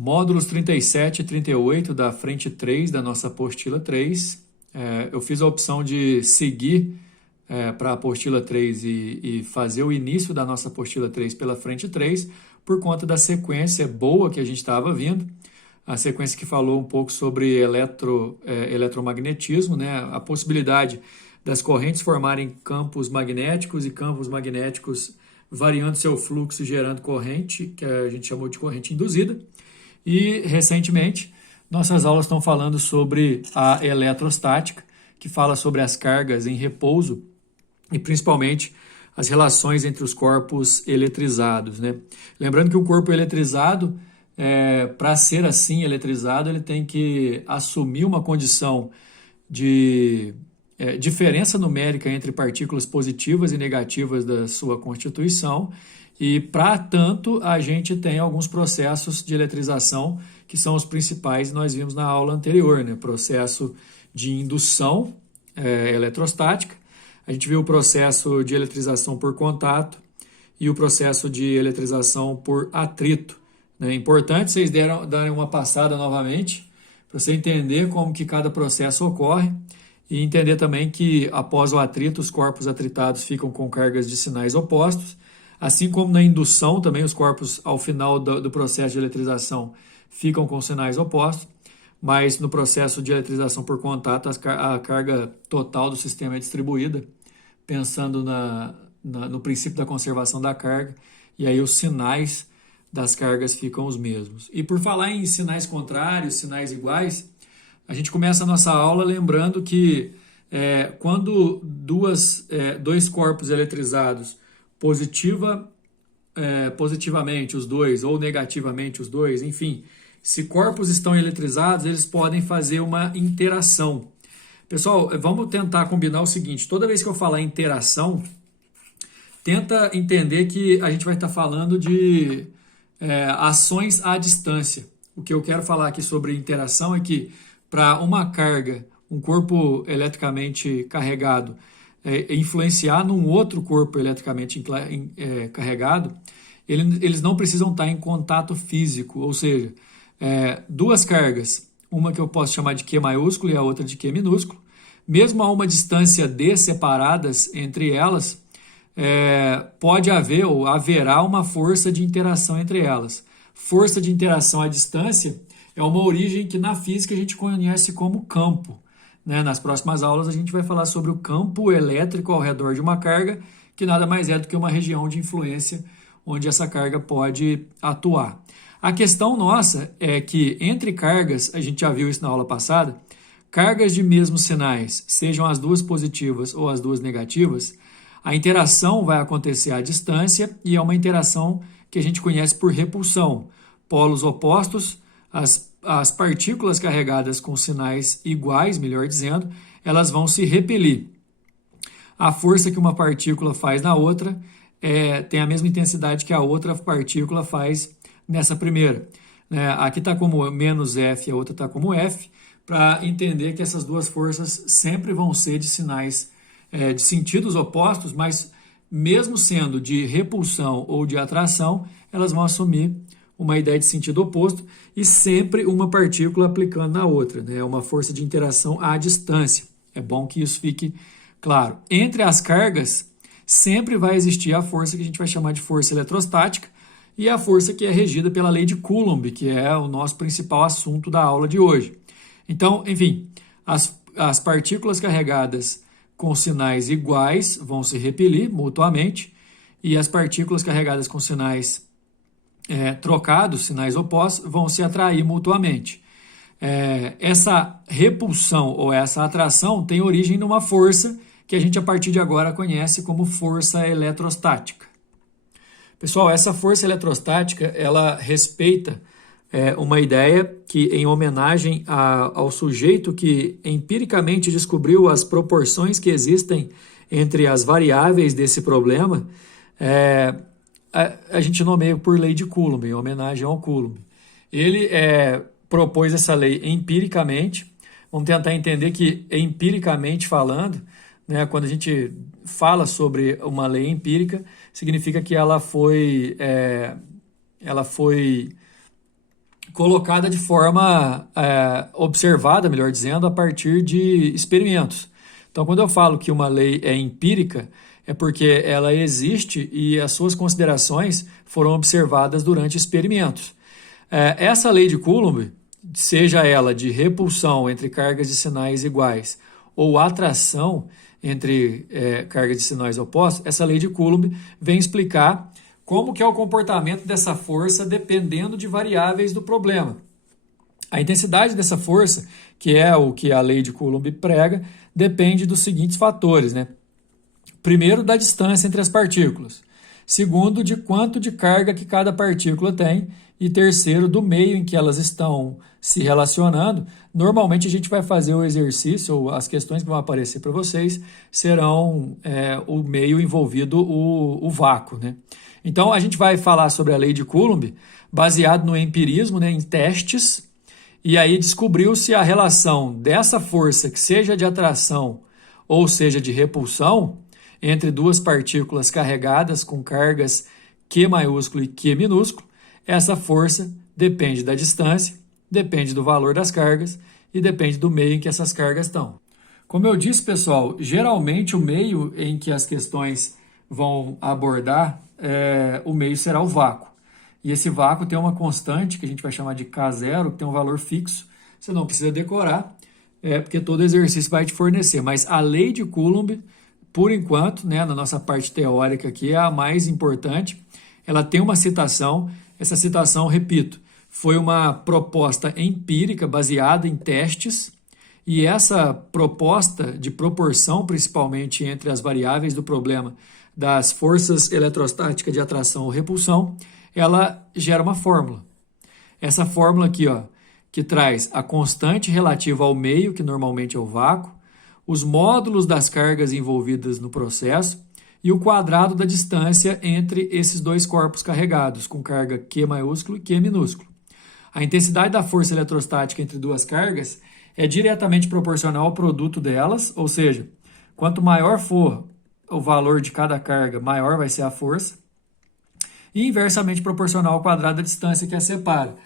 Módulos 37 e 38 da frente 3 da nossa apostila 3. Eu fiz a opção de seguir para a apostila 3 e fazer o início da nossa apostila 3 pela frente 3, por conta da sequência boa que a gente estava vindo, a sequência que falou um pouco sobre eletromagnetismo, né? A possibilidade das correntes formarem campos magnéticos e campos magnéticos variando seu fluxo e gerando corrente, que a gente chamou de corrente induzida. E, recentemente, nossas aulas estão falando sobre a eletrostática, que fala sobre as cargas em repouso e, principalmente, as relações entre os corpos eletrizados, né? Lembrando que o corpo eletrizado, para ser assim eletrizado, ele tem que assumir uma condição de diferença numérica entre partículas positivas e negativas da sua constituição. E, para tanto, a gente tem alguns processos de eletrização que são os principais, nós vimos na aula anterior, né? Processo de indução eletrostática, a gente viu o processo de eletrização por contato e o processo de eletrização por atrito, né? É importante vocês darem uma passada novamente para você entender como que cada processo ocorre e entender também que após o atrito os corpos atritados ficam com cargas de sinais opostos. Assim como na indução, também os corpos, ao final do processo de eletrização, ficam com sinais opostos, mas no processo de eletrização por contato, a carga total do sistema é distribuída, pensando no princípio da conservação da carga, e aí os sinais das cargas ficam os mesmos. E por falar em sinais contrários, sinais iguais, a gente começa a nossa aula lembrando que quando dois corpos eletrizados positivamente os dois ou negativamente os dois, enfim, se corpos estão eletrizados, eles podem fazer uma interação. Pessoal, vamos tentar combinar o seguinte: toda vez que eu falar interação, tenta entender que a gente vai estar falando de ações à distância. O que eu quero falar aqui sobre interação é que para uma carga, um corpo eletricamente carregado, influenciar num outro corpo eletricamente carregado, eles não precisam estar em contato físico, ou seja, duas cargas, uma que eu posso chamar de Q maiúsculo e a outra de Q minúsculo, mesmo a uma distância D separadas entre elas, pode haver ou haverá uma força de interação entre elas. Força de interação à distância é uma origem que na física a gente conhece como campo. Nas próximas aulas a gente vai falar sobre o campo elétrico ao redor de uma carga, que nada mais é do que uma região de influência onde essa carga pode atuar. A questão nossa é que entre cargas, a gente já viu isso na aula passada, cargas de mesmos sinais, sejam as duas positivas ou as duas negativas, a interação vai acontecer à distância e é uma interação que a gente conhece por repulsão. Polos opostos, as partículas carregadas com sinais iguais, melhor dizendo, elas vão se repelir. A força que uma partícula faz na outra tem a mesma intensidade que a outra partícula faz nessa primeira. Aqui está como menos F, a outra está como F, para entender que essas duas forças sempre vão ser de sinais de sentidos opostos, mas mesmo sendo de repulsão ou de atração, elas vão assumir uma ideia de sentido oposto e sempre uma partícula aplicando na outra, né? É uma força de interação à distância. É bom que isso fique claro. Entre as cargas, sempre vai existir a força que a gente vai chamar de força eletrostática e a força que é regida pela lei de Coulomb, que é o nosso principal assunto da aula de hoje. Então, enfim, as partículas carregadas com sinais iguais vão se repelir mutuamente e as partículas carregadas com sinais trocados, sinais opostos, vão se atrair mutuamente. Essa repulsão ou essa atração tem origem numa força que a gente a partir de agora conhece como força eletrostática. Pessoal, essa força eletrostática, ela respeita uma ideia que, em homenagem ao sujeito que empiricamente descobriu as proporções que existem entre as variáveis desse problema, a gente nomeia por lei de Coulomb, em homenagem ao Coulomb. Ele propôs essa lei empiricamente. Vamos tentar entender que, empiricamente falando, né, quando a gente fala sobre uma lei empírica, significa que ela foi colocada de forma observada, melhor dizendo, a partir de experimentos. Então, quando eu falo que uma lei é empírica, é porque ela existe e as suas considerações foram observadas durante experimentos. Essa lei de Coulomb, seja ela de repulsão entre cargas de sinais iguais ou atração entre cargas de sinais opostos, essa lei de Coulomb vem explicar como que é o comportamento dessa força dependendo de variáveis do problema. A intensidade dessa força, que é o que a lei de Coulomb prega, depende dos seguintes fatores, né? Primeiro, da distância entre as partículas. Segundo, de quanto de carga que cada partícula tem. E terceiro, do meio em que elas estão se relacionando. Normalmente a gente vai fazer o exercício, ou as questões que vão aparecer para vocês serão o meio envolvido, o vácuo, né? Então a gente vai falar sobre a lei de Coulomb baseado no empirismo, né, em testes, e aí descobriu-se a relação dessa força, que seja de atração ou seja de repulsão, entre duas partículas carregadas com cargas Q maiúsculo e Q minúsculo. Essa força depende da distância, depende do valor das cargas e depende do meio em que essas cargas estão. Como eu disse, pessoal, geralmente o meio em que as questões vão abordar, o meio será o vácuo. E esse vácuo tem uma constante que a gente vai chamar de K0, que tem um valor fixo. Você não precisa decorar, porque todo exercício vai te fornecer. Mas a lei de Coulomb, por enquanto, né, na nossa parte teórica aqui, é a mais importante. Ela tem uma citação. Essa citação, repito, foi uma proposta empírica baseada em testes, e essa proposta de proporção, principalmente entre as variáveis do problema das forças eletrostáticas de atração ou repulsão, ela gera uma fórmula. Essa fórmula aqui, ó, que traz a constante relativa ao meio, que normalmente é o vácuo, os módulos das cargas envolvidas no processo e o quadrado da distância entre esses dois corpos carregados, com carga Q maiúsculo e Q minúsculo. A intensidade da força eletrostática entre duas cargas é diretamente proporcional ao produto delas, ou seja, quanto maior for o valor de cada carga, maior vai ser a força, e inversamente proporcional ao quadrado da distância que a separa.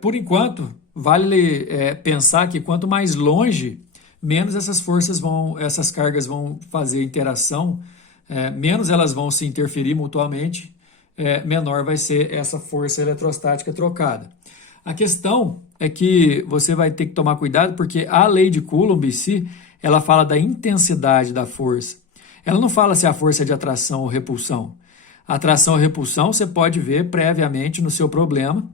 Por enquanto, vale pensar que quanto mais longe, menos essas cargas vão fazer interação, menos elas vão se interferir mutuamente, menor vai ser essa força eletrostática trocada. A questão é que você vai ter que tomar cuidado, porque a lei de Coulomb em si, ela fala da intensidade da força. Ela não fala se a força é de atração ou repulsão. A atração ou repulsão você pode ver previamente no seu problema,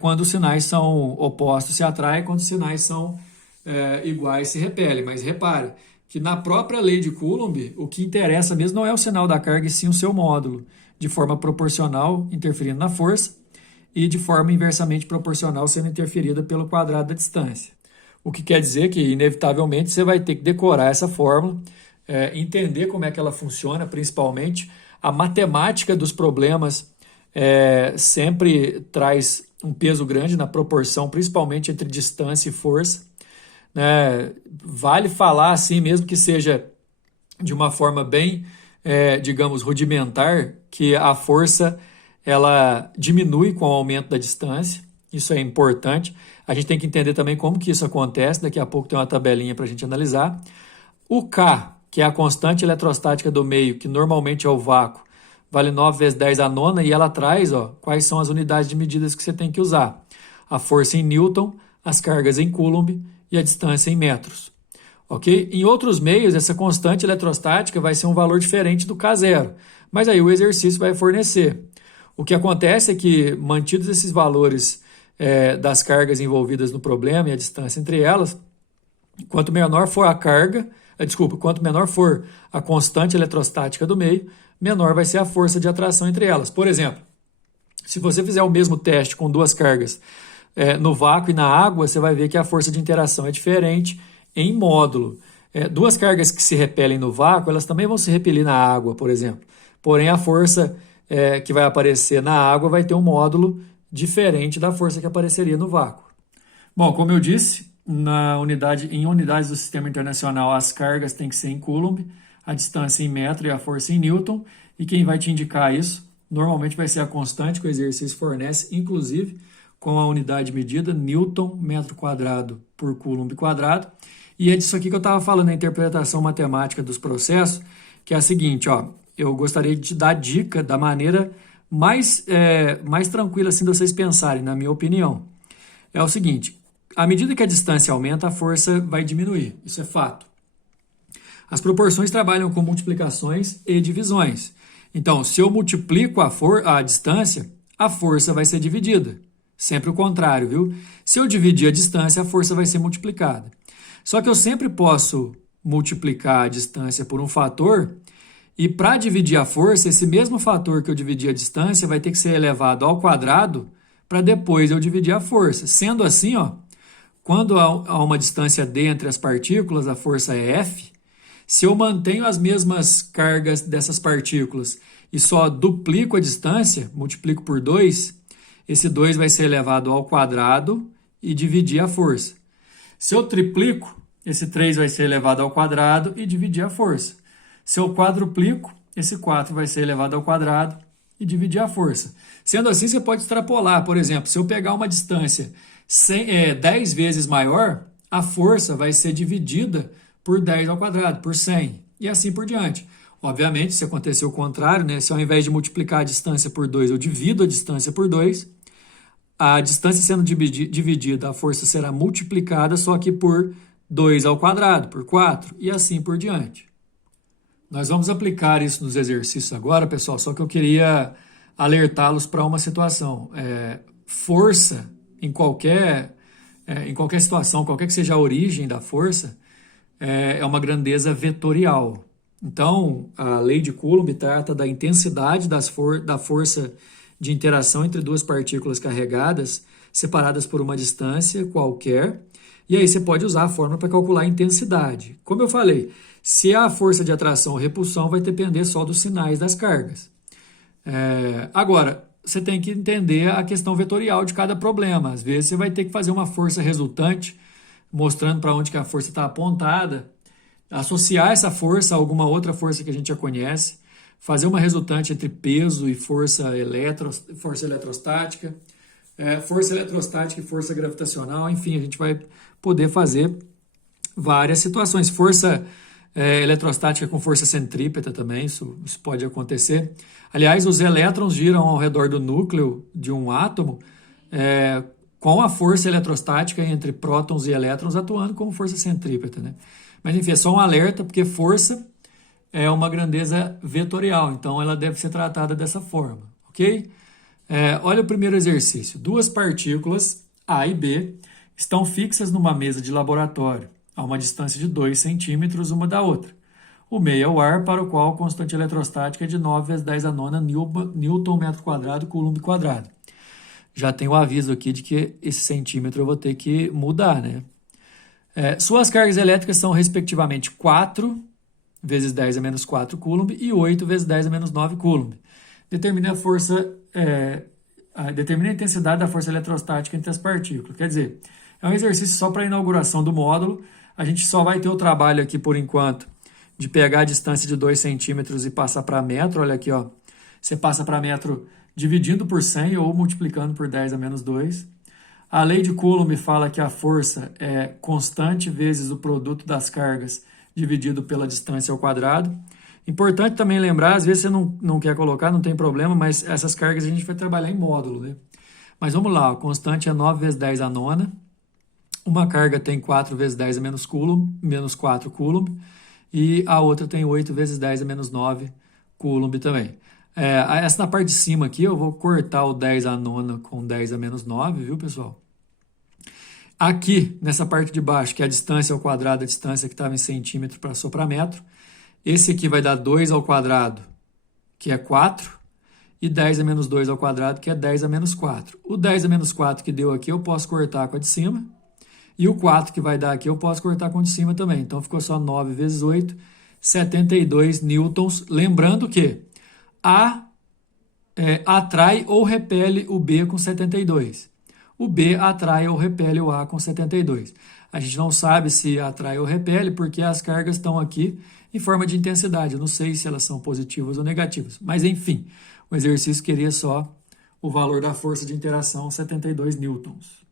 quando os sinais são opostos se atrai, quando os sinais são iguais se repelem. Mas repare que na própria lei de Coulomb, o que interessa mesmo não é o sinal da carga, e sim o seu módulo, de forma proporcional interferindo na força e de forma inversamente proporcional sendo interferida pelo quadrado da distância. O que quer dizer que, inevitavelmente, você vai ter que decorar essa fórmula, entender como é que ela funciona, principalmente. A matemática dos problemas sempre traz um peso grande na proporção, principalmente entre distância e força. Vale falar assim, mesmo que seja de uma forma bem, digamos, rudimentar, que a força ela diminui com o aumento da distância. Isso é importante. A gente tem que entender também como que isso acontece. Daqui a pouco tem uma tabelinha para a gente analisar. O K, que é a constante eletrostática do meio, que normalmente é o vácuo, vale 9 vezes 10 a nona, e ela traz quais são as unidades de medidas que você tem que usar. A força em Newton, as cargas em Coulomb e a distância em metros. Ok? Em outros meios, essa constante eletrostática vai ser um valor diferente do K0, mas aí o exercício vai fornecer. O que acontece é que, mantidos esses valores das cargas envolvidas no problema e a distância entre elas, quanto menor for a carga, quanto menor for a constante eletrostática do meio, menor vai ser a força de atração entre elas. Por exemplo, se você fizer o mesmo teste com duas cargas no vácuo e na água, você vai ver que a força de interação é diferente em módulo. Duas cargas que se repelem no vácuo, elas também vão se repelir na água, por exemplo. Porém, a força que vai aparecer na água vai ter um módulo diferente da força que apareceria no vácuo. Bom, como eu disse, em unidades do sistema internacional, as cargas têm que ser em Coulomb, a distância em metro e a força em Newton, e quem vai te indicar isso normalmente vai ser a constante que o exercício fornece, inclusive com a unidade medida, Newton, metro quadrado por Coulomb quadrado. E é disso aqui que eu estava falando, a interpretação matemática dos processos, que é a seguinte, ó, eu gostaria de te dar dica da maneira mais tranquila assim, de vocês pensarem, na minha opinião. É o seguinte, à medida que a distância aumenta, a força vai diminuir, isso é fato. As proporções trabalham com multiplicações e divisões. Então, se eu multiplico a distância, a força vai ser dividida. Sempre o contrário, viu? Se eu dividir a distância, a força vai ser multiplicada. Só que eu sempre posso multiplicar a distância por um fator e para dividir a força, esse mesmo fator que eu dividi a distância vai ter que ser elevado ao quadrado para depois eu dividir a força. Sendo assim, ó, quando há uma distância d entre as partículas, a força é F. Se eu mantenho as mesmas cargas dessas partículas e só duplico a distância, multiplico por 2, esse 2 vai ser elevado ao quadrado e dividir a força. Se eu triplico, esse 3 vai ser elevado ao quadrado e dividir a força. Se eu quadruplico, esse 4 vai ser elevado ao quadrado e dividir a força. Sendo assim, você pode extrapolar. Por exemplo, se eu pegar uma distância 10 vezes maior, a força vai ser dividida por 10 ao quadrado, por 100, e assim por diante. Obviamente, se acontecer o contrário, né, se ao invés de multiplicar a distância por 2, eu divido a distância por 2, a distância sendo dividida, a força será multiplicada, só que por 2 ao quadrado, por 4, e assim por diante. Nós vamos aplicar isso nos exercícios agora, pessoal, só que eu queria alertá-los para uma situação. Força, em qualquer situação, qualquer que seja a origem da força, é uma grandeza vetorial. Então, a lei de Coulomb trata da intensidade da força de interação entre duas partículas carregadas, separadas por uma distância qualquer, e aí você pode usar a fórmula para calcular a intensidade. Como eu falei, se a força de atração ou repulsão vai depender só dos sinais das cargas. Agora, você tem que entender a questão vetorial de cada problema. Às vezes você vai ter que fazer uma força resultante, mostrando para onde que a força está apontada, associar essa força a alguma outra força que a gente já conhece, fazer uma resultante entre peso e força eletrostática, força eletrostática e força gravitacional, enfim, a gente vai poder fazer várias situações. Força eletrostática com força centrípeta também, isso pode acontecer. Aliás, os elétrons giram ao redor do núcleo de um átomo com a força eletrostática entre prótons e elétrons atuando como força centrípeta, né? Mas enfim, é só um alerta, porque força é uma grandeza vetorial, então ela deve ser tratada dessa forma, ok? Olha o primeiro exercício. Duas partículas, A e B, estão fixas numa mesa de laboratório, a uma distância de 2 centímetros uma da outra. O meio é o ar, para o qual a constante eletrostática é de 9 vezes 10 a nona Newton metro quadrado, Coulomb quadrado. Já tem o aviso aqui de que esse centímetro eu vou ter que mudar, né? Suas cargas elétricas são, respectivamente, 4 vezes 10 a menos 4 Coulomb e 8 vezes 10 a menos 9 Coulomb. Determine determine a intensidade da força eletrostática entre as partículas. Quer dizer, é um exercício só para a inauguração do módulo. A gente só vai ter o trabalho aqui, por enquanto, de pegar a distância de 2 centímetros e passar para metro. Olha aqui, ó. Você passa para metro dividindo por 100 ou multiplicando por 10 a menos 2. A lei de Coulomb fala que a força é constante vezes o produto das cargas dividido pela distância ao quadrado. Importante também lembrar, às vezes você não quer colocar, não tem problema, mas essas cargas a gente vai trabalhar em módulo, né? Mas vamos lá, a constante é 9 vezes 10 a nona. Uma carga tem 4 vezes 10 a menos 4 Coulomb. E a outra tem 8 vezes 10 a menos 9 Coulomb também. Essa na parte de cima aqui, eu vou cortar o 10 a nona com 10 a menos 9, viu, pessoal? Aqui, nessa parte de baixo, que é a distância ao quadrado, a distância que estava em centímetro passou para metro. Esse aqui vai dar 2 ao quadrado, que é 4, e 10 a menos 2 ao quadrado, que é 10 a menos 4. O 10 a menos 4 que deu aqui, eu posso cortar com a de cima, e o 4 que vai dar aqui, eu posso cortar com a de cima também. Então, ficou só 9 vezes 8, 72 newtons. Lembrando que A atrai ou repele o B com 72. O B atrai ou repele o A com 72. A gente não sabe se atrai ou repele porque as cargas estão aqui em forma de intensidade. Eu não sei se elas são positivas ou negativas. Mas, enfim, o exercício queria só o valor da força de interação, 72 newtons.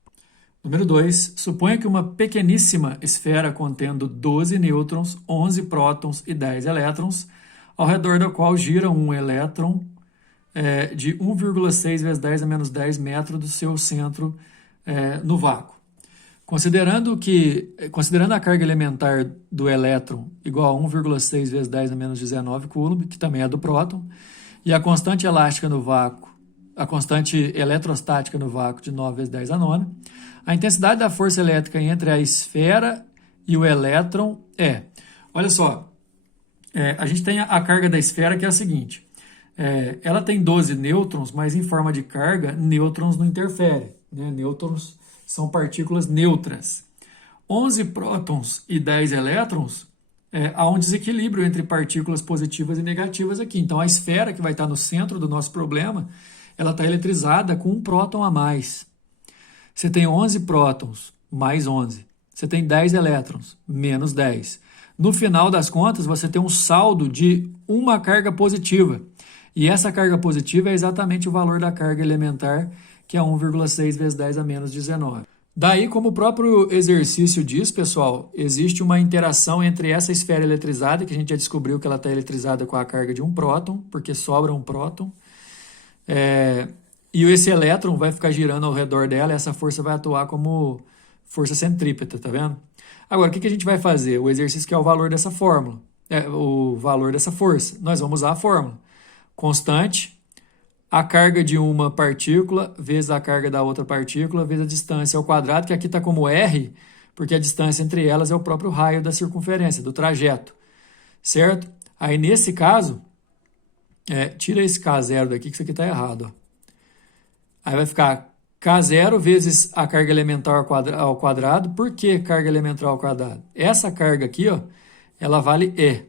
Número 2, suponha que uma pequeníssima esfera contendo 12 nêutrons, 11 prótons e 10 elétrons, ao redor da qual gira um elétron de 1,6 vezes 10 a menos 10 metros do seu centro no vácuo. Considerando a carga elementar do elétron igual a 1,6 vezes 10 a menos 19 coulomb, que também é do próton, e a constante elástica no vácuo, a constante eletrostática no vácuo de 9 vezes 10 a nona, a intensidade da força elétrica entre a esfera e o elétron olha só, a gente tem a carga da esfera, que é a seguinte, ela tem 12 nêutrons, mas em forma de carga, nêutrons não interferem, né? Nêutrons são partículas neutras. 11 prótons e 10 elétrons, há um desequilíbrio entre partículas positivas e negativas aqui. Então, a esfera que vai estar no centro do nosso problema, ela está eletrizada com um próton a mais. Você tem 11 prótons, mais 11. Você tem 10 elétrons, menos 10. No final das contas, você tem um saldo de uma carga positiva. E essa carga positiva é exatamente o valor da carga elementar, que é 1,6 vezes 10 a menos 19. Daí, como o próprio exercício diz, pessoal, existe uma interação entre essa esfera eletrizada, que a gente já descobriu que ela está eletrizada com a carga de um próton, porque sobra um próton, e esse elétron vai ficar girando ao redor dela, e essa força vai atuar como força centrípeta, tá vendo? Agora, o que a gente vai fazer? O exercício que é o valor dessa fórmula, o valor dessa força. Nós vamos usar a fórmula. Constante, a carga de uma partícula vezes a carga da outra partícula vezes a distância ao quadrado, que aqui está como R, porque a distância entre elas é o próprio raio da circunferência, do trajeto, certo? Aí, nesse caso, tira esse K0 daqui, que isso aqui está errado. Ó. Aí vai ficar K0 vezes a carga elementar ao quadrado. Por que carga elementar ao quadrado? Essa carga aqui, ó, ela vale E.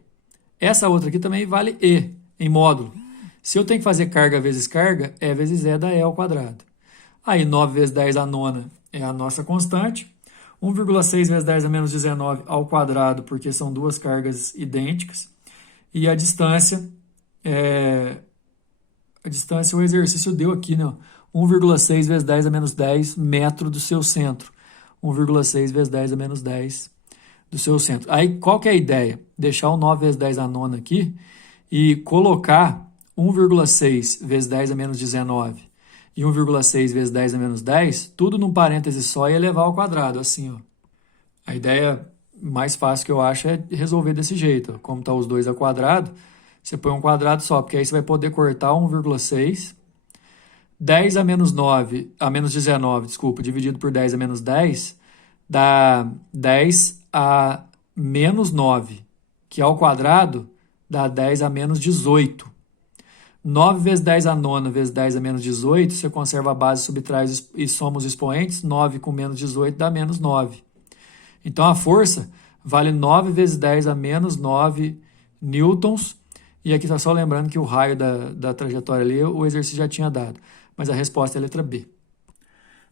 Essa outra aqui também vale E, em módulo. Se eu tenho que fazer carga vezes carga, E vezes E dá E ao quadrado. Aí 9 vezes 10 a nona é a nossa constante. 1,6 vezes 10 a menos 19 ao quadrado, porque são duas cargas idênticas. E a distância, o exercício deu aqui, né? 1,6 vezes 10 a menos 10 metro do seu centro. 1,6 vezes 10 a menos 10 do seu centro. Aí, qual que é a ideia? Deixar o 9 vezes 10 a nona aqui e colocar 1,6 vezes 10 a menos 19 e 1,6 vezes 10 a menos 10, tudo num parêntese só e elevar ao quadrado, assim, ó. A ideia mais fácil que eu acho é resolver desse jeito. Ó. Como está os dois ao quadrado, você põe um quadrado só, porque aí você vai poder cortar 1,6. 10 a menos 9, a menos 19, desculpa, dividido por 10 a menos 10, dá 10 a menos 9, que ao quadrado dá 10 a menos 18. 9 vezes 10 a nona vezes 10 a menos 18, você conserva a base, subtrai e soma os expoentes, 9 com menos 18 dá menos 9. Então, a força vale 9 vezes 10 a menos 9 newtons, e aqui está só lembrando que o raio da trajetória ali, o exercício já tinha dado. Mas a resposta é a letra B.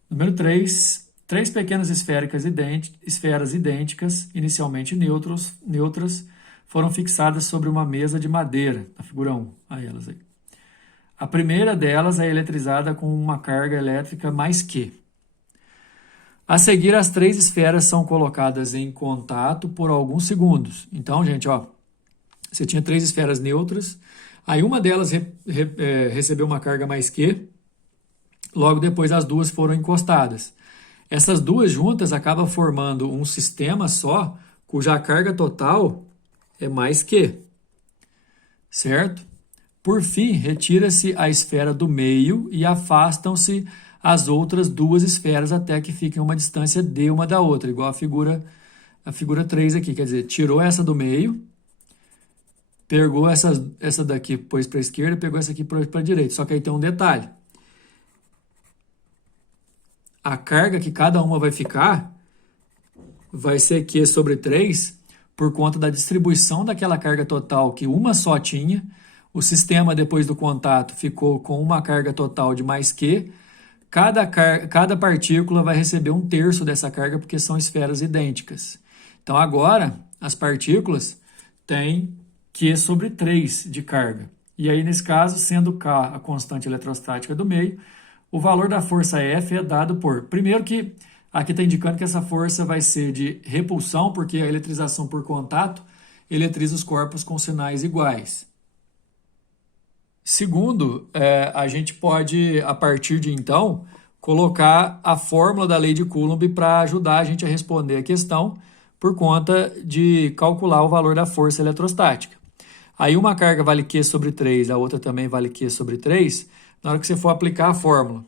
Número 3. Três pequenas esferas idênticas, inicialmente neutras, foram fixadas sobre uma mesa de madeira, na figura 1. Aí elas aí. A primeira delas é eletrizada com uma carga elétrica mais Q. A seguir, as três esferas são colocadas em contato por alguns segundos. Então, gente, ó, você tinha três esferas neutras, aí uma delas recebeu uma carga mais Q, logo depois as duas foram encostadas. Essas duas juntas acabam formando um sistema só, cuja carga total é mais Q, certo? Por fim, retira-se a esfera do meio e afastam-se as outras duas esferas até que fiquem uma distância D uma da outra, igual a figura 3 aqui, quer dizer, tirou essa do meio, pegou essa daqui, pôs para a esquerda, pegou essa aqui para a direita, só que aí tem um detalhe. A carga que cada uma vai ficar vai ser Q sobre 3 por conta da distribuição daquela carga total que uma só tinha. O sistema, depois do contato, ficou com uma carga total de mais Q. Cada partícula vai receber 1/3 dessa carga porque são esferas idênticas. Então, agora, as partículas têm Q sobre 3 de carga. E aí, nesse caso, sendo K a constante eletrostática do meio, o valor da força F é dado por... Primeiro que aqui está indicando que essa força vai ser de repulsão, porque a eletrização por contato eletriza os corpos com sinais iguais. Segundo, a gente pode, a partir de então, colocar a fórmula da lei de Coulomb para ajudar a gente a responder a questão por conta de calcular o valor da força eletrostática. Aí uma carga vale Q sobre 3, a outra também vale Q sobre 3, na hora que você for aplicar a fórmula.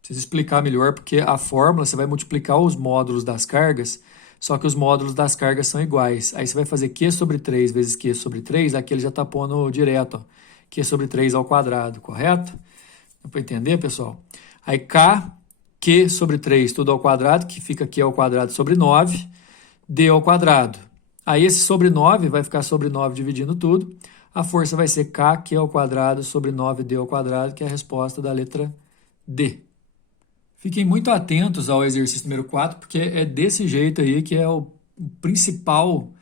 Preciso explicar melhor, porque a fórmula você vai multiplicar os módulos das cargas, só que os módulos das cargas são iguais. Aí você vai fazer Q sobre 3 vezes Q sobre 3, aqui ele já está pondo direto, ó, Q sobre 3 ao quadrado, correto? Dá para entender, pessoal? Aí K, Q sobre 3, tudo ao quadrado, que fica Q ao quadrado sobre 9, D ao quadrado. Aí esse sobre 9 vai ficar sobre 9 dividindo tudo. A força vai ser K, Q ao quadrado sobre 9D ao quadrado, que é a resposta da letra D. Fiquem muito atentos ao exercício número 4, porque é desse jeito aí que é a principal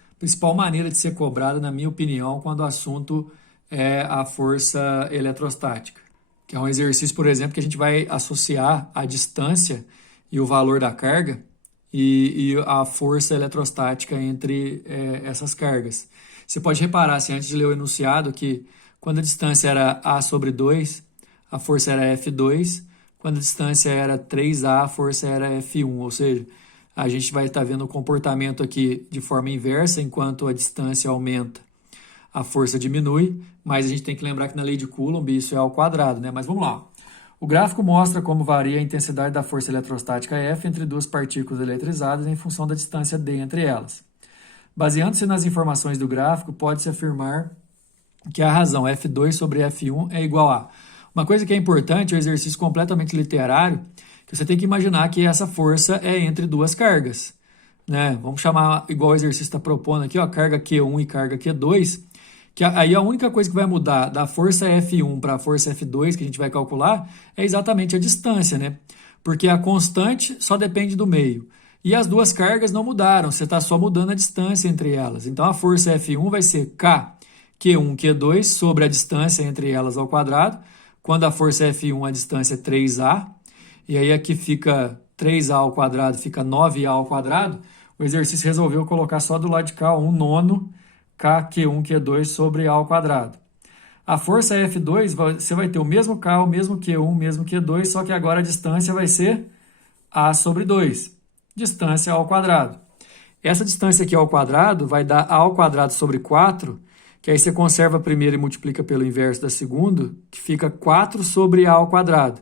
maneira de ser cobrada, na minha opinião, quando o assunto é a força eletrostática. Que é um exercício, por exemplo, que a gente vai associar a distância e o valor da carga e a força eletrostática entre essas cargas. Você pode reparar, assim, antes de ler o enunciado, que quando a distância era A sobre 2, a força era F2, quando a distância era 3A, a força era F1, ou seja, a gente vai estar vendo o comportamento aqui de forma inversa, enquanto a distância aumenta, a força diminui, mas a gente tem que lembrar que na lei de Coulomb isso é ao quadrado, né? Mas vamos lá. O gráfico mostra como varia a intensidade da força eletrostática F entre duas partículas eletrizadas em função da distância D entre elas. Baseando-se nas informações do gráfico, pode-se afirmar que a razão F2 sobre F1 é igual a... Uma coisa que é importante, é o exercício completamente literário, que você tem que imaginar que essa força é entre duas cargas, né? Vamos chamar, igual o exercício está propondo aqui, ó, carga Q1 e carga Q2, que aí a única coisa que vai mudar da força F1 para a força F2, que a gente vai calcular, é exatamente a distância, né? Porque a constante só depende do meio. E as duas cargas não mudaram, você está só mudando a distância entre elas. Então a força F1 vai ser K, Q1, Q2, sobre a distância entre elas ao quadrado. Quando a força F1, a distância é 3A, e aí aqui fica 3A ao quadrado, fica 9A ao quadrado, o exercício resolveu colocar só do lado de cá 1 nono K, Q1, Q2 sobre A ao quadrado. A força F2, você vai ter o mesmo K, o mesmo Q1, o mesmo Q2, só que agora a distância vai ser A sobre 2, distância ao quadrado. Essa distância aqui ao quadrado vai dar A ao quadrado sobre 4, que aí você conserva a primeira e multiplica pelo inverso da segunda, que fica 4 sobre A ao quadrado.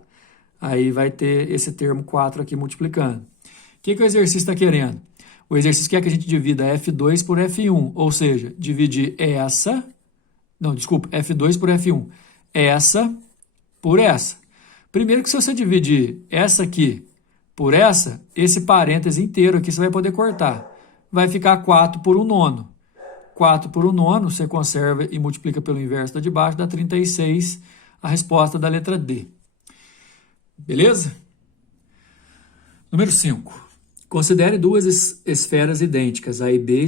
Aí vai ter esse termo 4 aqui multiplicando. O que o exercício está querendo? O exercício quer que a gente divida F2 por F1, ou seja, dividir F2 por F1, essa por essa. Primeiro que se você dividir essa aqui por essa, esse parêntese inteiro aqui você vai poder cortar. Vai ficar 4 por 1 nono. 4 por 1 nono, você conserva e multiplica pelo inverso da de baixo, dá 36, a resposta da letra D. Beleza? Número 5. Considere duas esferas idênticas, A e B,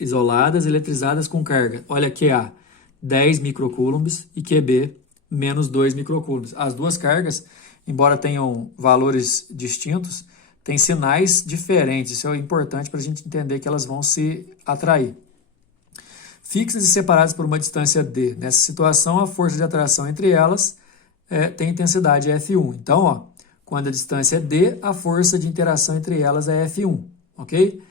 isoladas, eletrizadas com carga. Olha, QA, 10 microcoulombs e QB, menos 2 microcoulombs. As duas cargas, embora tenham valores distintos, têm sinais diferentes. Isso é importante para a gente entender que elas vão se atrair. Fixas e separadas por uma distância D. Nessa situação, a força de atração entre elas tem intensidade F1. Então, ó, quando a distância é D, a força de interação entre elas é F1, ok?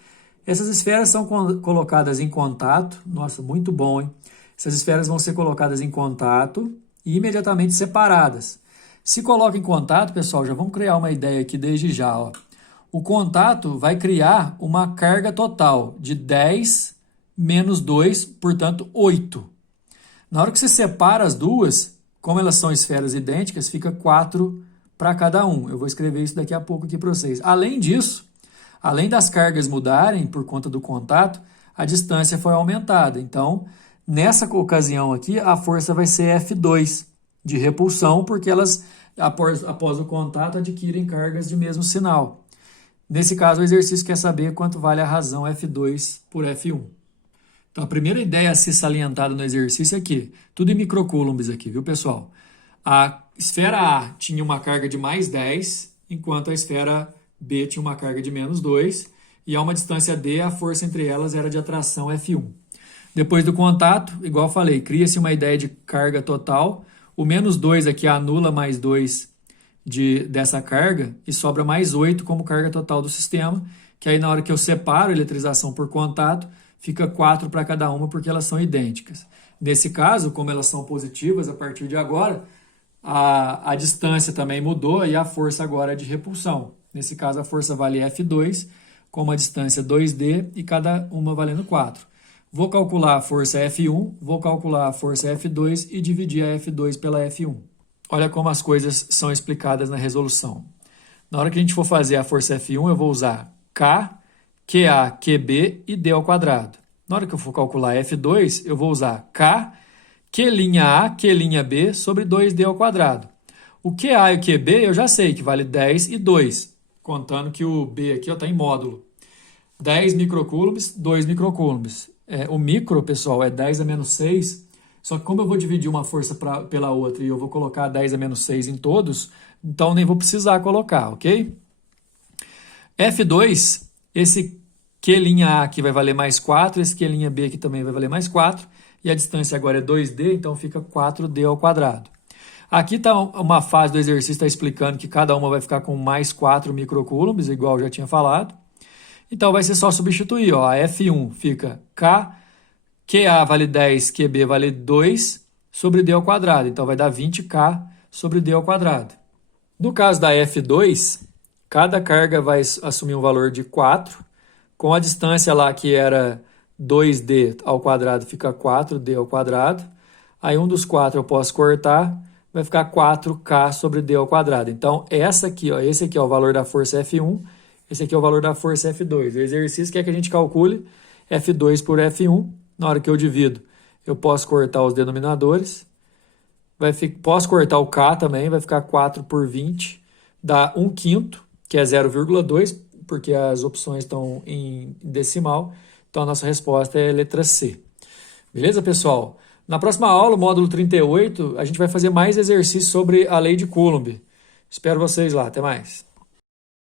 Essas esferas são colocadas em contato. Nossa, muito bom, hein? Essas esferas vão ser colocadas em contato e imediatamente separadas. Se coloca em contato, pessoal, já vamos criar uma ideia aqui desde já, ó. O contato vai criar uma carga total de 10 menos 2, portanto, 8. Na hora que você separa as duas, como elas são esferas idênticas, fica 4 para cada um. Eu vou escrever isso daqui a pouco aqui para vocês. Além disso, além das cargas mudarem por conta do contato, a distância foi aumentada. Então, nessa ocasião aqui, a força vai ser F2 de repulsão, porque elas, após o contato, adquirem cargas de mesmo sinal. Nesse caso, o exercício quer saber quanto vale a razão F2 por F1. Então, a primeira ideia a ser salientada no exercício é que tudo em microcoulombs aqui, viu, pessoal? A esfera A tinha uma carga de mais 10, enquanto a esfera B tinha uma carga de menos 2, e a uma distância D, a força entre elas era de atração F1. Depois do contato, igual eu falei, cria-se uma ideia de carga total, o menos 2 aqui anula mais 2 dessa carga e sobra mais 8 como carga total do sistema, que aí na hora que eu separo a eletrização por contato, fica 4 para cada uma porque elas são idênticas. Nesse caso, como elas são positivas a partir de agora, a distância também mudou e a força agora é de repulsão. Nesse caso, a força vale F2, com uma distância 2D e cada uma valendo 4. Vou calcular a força F1, vou calcular a força F2 e dividir a F2 pela F1. Olha como as coisas são explicadas na resolução. Na hora que a gente for fazer a força F1, eu vou usar K, QA, QB e D ao quadrado. Na hora que eu for calcular F2, eu v'ou usar K, Q'A, Q'B sobre 2D ao quadrado. O QA e o QB eu já sei que vale 10 e 2, contando que o B aqui está em módulo. 10 microcoulombs, 2 microcoulombs. O micro, pessoal, é 10 a menos 6, só que como eu vou dividir uma força pela outra e eu vou colocar 10 a menos 6 em todos, então nem vou precisar colocar, ok? F2, esse Q'A aqui vai valer mais 4, esse Q'B aqui também vai valer mais 4, e a distância agora é 2D, então fica 4D ao quadrado. Aqui está uma fase do exercício, está explicando que cada uma vai ficar com mais 4 microcoulombs, igual eu já tinha falado. Então vai ser só substituir, ó, a F1 fica K, QA vale 10, QB vale 2 sobre D ao quadrado, então vai dar 20K sobre D ao quadrado. No caso da F2, cada carga vai assumir um valor de 4, com a distância lá que era 2D ao quadrado fica 4D ao quadrado, aí um dos 4 eu posso cortar, vai ficar 4K sobre D ao quadrado. Então essa aqui, ó, esse aqui é o valor da força F1, esse aqui é o valor da força F2. O exercício quer que a gente calcule F2 por F1. Na hora que eu divido, eu posso cortar os denominadores. Posso cortar o K também, vai ficar 4 por 20. Dá 1/5, que é 0,2, porque as opções estão em decimal. Então a nossa resposta é a letra C. Beleza, pessoal? Na próxima aula, módulo 38, a gente vai fazer mais exercícios sobre a lei de Coulomb. Espero vocês lá. Até mais.